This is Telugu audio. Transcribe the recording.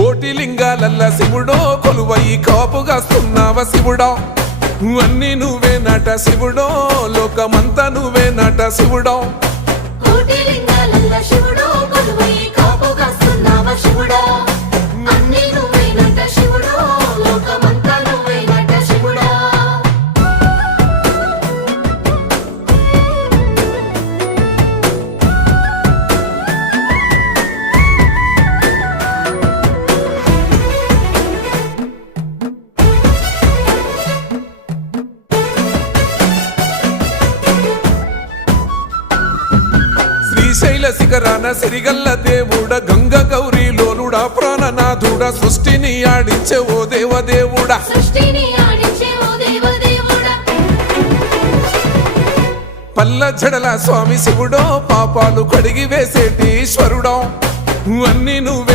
కోటి లింగాలల్ల శివుడో కొలువై కాపుగాస్తున్నావ శివుడా అన్నీ నువ్వే నట శివుడో లోకమంతా నువ్వే నట శివుడో కోటి లింగాలల్ల శివుడో కొలువై కాపుగాస్తున్నావ శివుడా అన్నీ నువ్వే నట శివుడో లోకమంతా నువ్వే నట శివుడా శ్రీశైల శిఖరాన సిరిగల్ల దేవుడ గంగ గౌరీ లోలుడా ప్రాణనాథుడా సృష్టిని ఆడించే ఓ దేవదేవుడా సృష్టిని ఆడించే ఓ దేవదేవుడా పల్ల జడల స్వామి శివుడో పాపాలు కడిగి వేసేటి ఈశ్వరుడో అన్నీ నువ్వే